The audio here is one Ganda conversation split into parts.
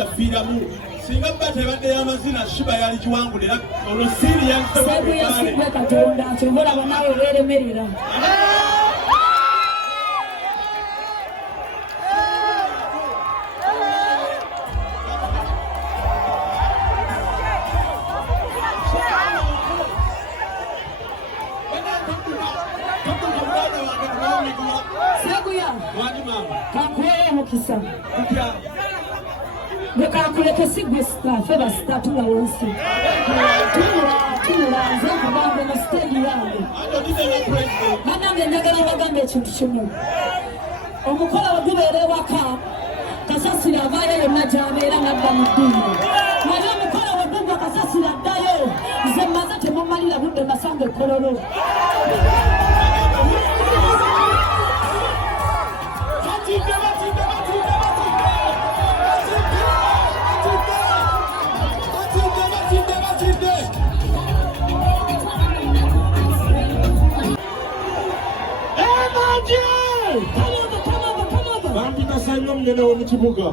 yafiiramu singa bba tebadde y'amazina Sheebah yali kiwangule era olwo siiri Sseguya sigwe Katonda kyova olaba naawe weeremerera. Sseguya kakuweeyo omukisa bwekakuleke sigwe ffe basita tula wansi tunula nze nkugambe na siteegi yange banange njagala bagamba ekintu kimu omukolo we gubeera ewaka kasasiro avaayo yonna gy'abeera ng'adda mu ddiini naye omukolo we gugwa kasasiro addayo nze mmaze temumalira budde nasanga ekkololo Bampita munene wo mu kibuga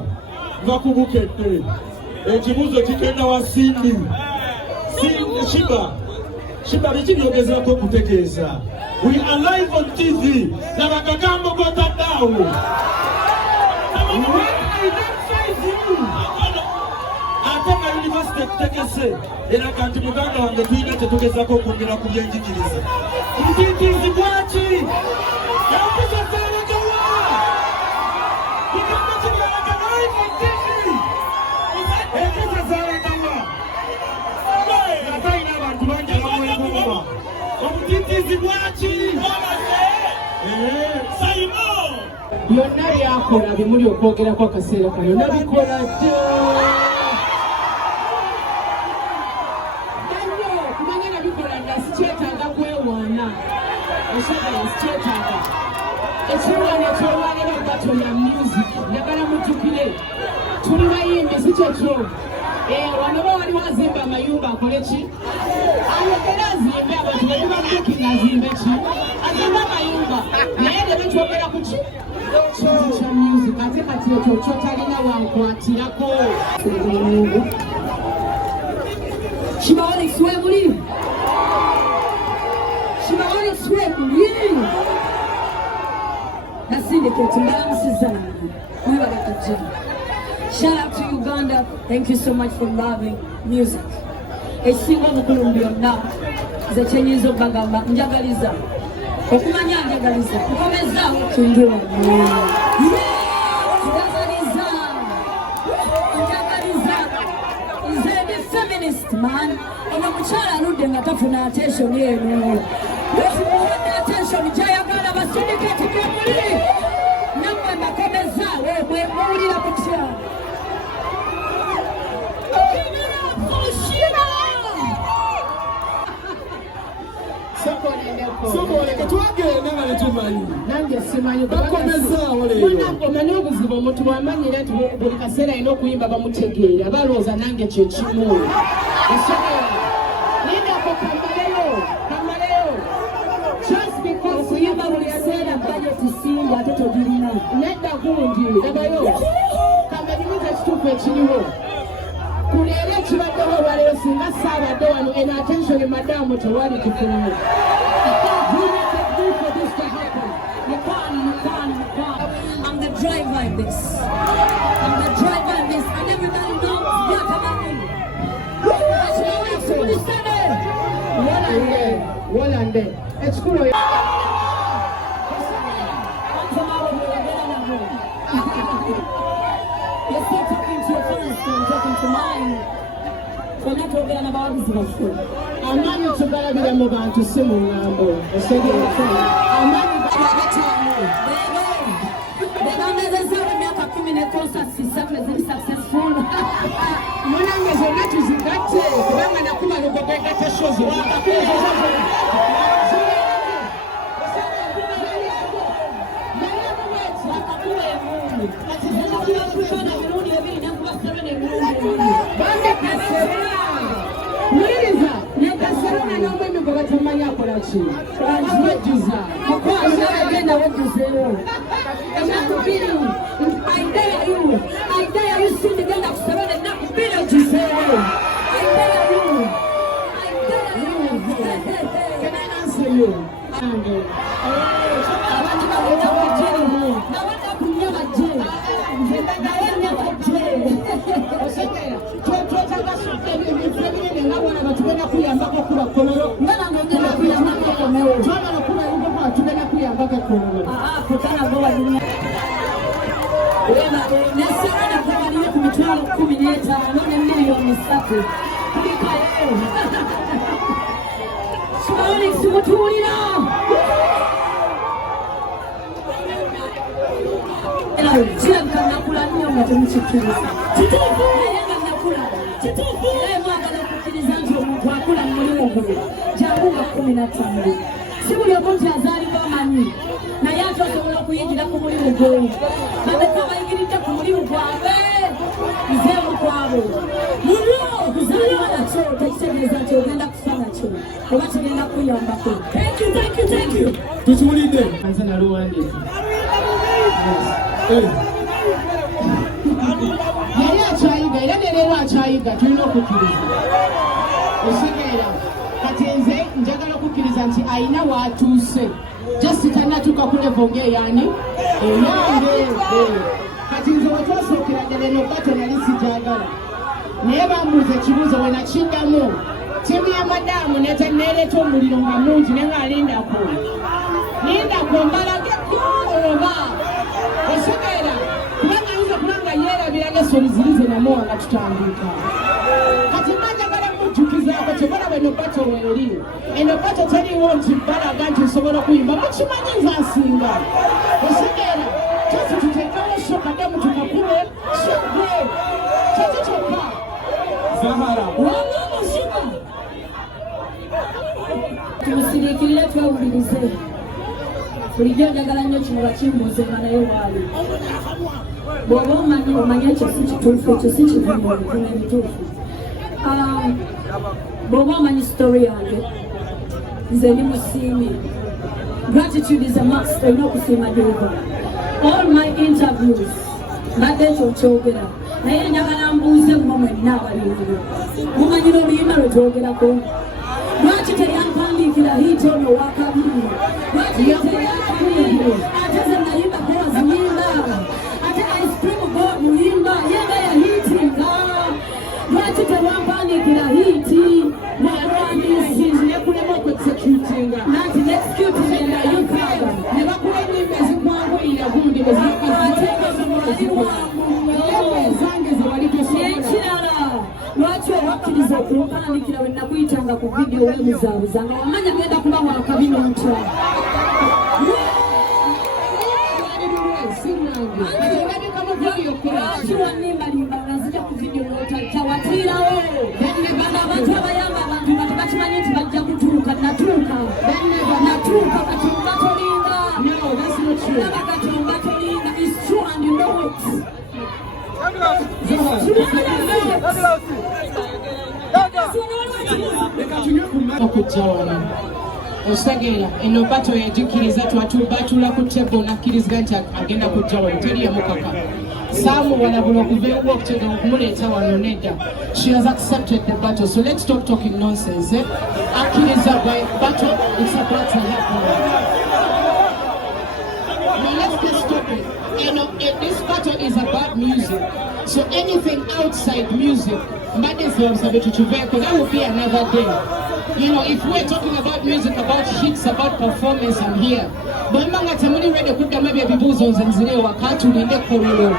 nga kubukedde ekibuzo kigenda wa Sindi Sheebah biki byogezako okutegeeza we are live on TV nabakagambo gotaddeawo ate nga yunivasite ekutegese eraga nti muganda wange tuyina tetugezako okwongera ku byenjigiriza ntintizi gwaki byonna byakola bimuli okwogerako akaseera kano nabikola dda danyo kumanya nabikola dda sikyetaaga kwewaana osobala sikyetaaga ekiwaana ekyolwalero bato ya music njagala mujjukire tuli bayimbi sikyekyo wanoba waliwo azimba amayumba akole ki ayogera azimbe abantu betubabukinga azimbe ki azimbe amayumba naye ne betwogera ku ki kya music ate kati ekyo kyotalina wankwatirako Sheebah olekiswe muli Sheebah olekiswe muli nasindiketi mbalamusiza mwebale kajja. Shout out to Uganda. Thank you so much for loving music. Ekisinga obukulu mu byonna nze kyenyiza okubagamba njagaliza okumanya njagaliza kukomezaawo kingi wano njagaliza nze ndi feminist man ono mukyala aludde nga tafuna attention eno wesimuwadde attention gyayagala basindiketi byemuli nammwe mbakomezaawo mwewulira kutya nange simanyi omanyi obuzibu omuntu bwamanyira nti buli kaseera alina okuyimba bamutegeera balowooza nange kyekimu nindako kamaleyo okuyimba buli kaseera bajeti singa ate togirina nedda gundi ebayo kamanyiriza ekituufu ekiriwo kuleero ekibaddewo olwaleero singa saabadde wano en attention madamu tewali kifulumu I'm the driver in this. I'm the driver in this. And everybody knows Black Amani. That's why we have somebody standing. Wolande. It's cool. You're still talking to your fans, I'm talking to mine. So I'm not talking about this before. Amani tugalabira mu bantu si mu ngambo. Amani munange zonna tuzigatte kubanga nakuba lugogegatte shozi muliriza nekaserona n'omwemi gwe batamanyi akola ki abajjuza agenda wejjuzeewo enakubiri I dare you sing the genda kusaba kololo ngala ngenda kuyamba komewo twala nakuba yuko tugenda kuyamba kololo kutana goba dunia nesana nakubaliye ku mitwalo 15 none miliyoni 3 kulika leo Sibali simutulira Jia mkanakula niyo mwatemuchikiriza Chitufu Yanga nakula Chitufu mwaka na kukiriza njo mwakula mwili mgulu Jangunga 15 Siku yomonti azali mamani Na yato asemula kuyinjira kumuli mgulu Mabekama ingirita kumuli mgwabe Mzemu kwabo Muro kuzali wana cho Takisegereza cho Genda kufana cho Kubati genda kuyamba kwa Thank you Tuchumulide Anzana luwande yali akyayiga era nereero akyayiga tulina okukkiriza osegeera kati nze njagala okukkiriza nti ayina waatuuse just tannatuuka ku levo ng'eyaani eyange kati nze wetwasookera ddala eno bato nali sijagala naye bambuuza ekibuuzo we nakiddamu timu ya madaamu neereeta omuliro nga mungi ne nga lindako mbalageko oba osegeera kubanga ayinza kubanga yeerabira ng'essoni ziri ze namuwa nga tutambuka kati njagala mujjukizaako kyebalaba eno bato weeri eno bato teriwo nti balaga nti nsobola okuyimba mukimanyi nze asinga osegeera kyose tuteekawo shoka ddemu tukakube shogwe kyeki kyokka Zahara wamumusika tumusirikirire twewulirize bulijjo njagala nnyo kino bakimbuuze nga naye waali bw'oba omanye ekyo si kituufu ekyo si kivumu ebivuma ebituufu bw'oba omanyi sitori yange nze ndi musiimi gratitude is a must olina okusiima diva all my interviews mbadde ekyo kyogera naye njagala mbuuze mmwe mwenna abalingo mumanyira oluyimba lwe twogerako lwaki teyampandiikira hiiti ono wakabiri lwaki teyakabiri ate ze nayimba kowaziyimba ate ice cream go muyimba yenga yahiitinga lwaki tewampandiikira hiiti nalwandisi nekulema okuexecutinga nanti nexecutinga yukaba ne bakula enyimba ezikwanguyira gundi ezange zewali nekirala lwaki owakkiriza okumpandiikira we nakuyitanga ku vidiyo weemuzaabuza nga wamanya genda kuba wakabino ntya lwaki wanimbalimba nazija ku vidiyo tawatiirawo bano abantu abayamba abantu bati bakimanyi nti bajja kutuuka natuuka kati mbatolinga kati mbatolinga is true and you know it okujja wano osegeera eno bato yagikkiriza twatubatula ku tebo nakkiriza nti agenda kujja wano teriyamukaka saamuwala buno okuva ewa okutega okumuleeta wano nedda. She has accepted the battle, so let's stop talking nonsense. Akkiriza by battle, it's about to happen. Now let's just stop it. This battle is about music, so anything outside music, that will be another day. You know, if we're talking about music, about hits, about performance, I'm here. But I'm not ready to put maybe a bibuzo and zile wakati uliende kololo.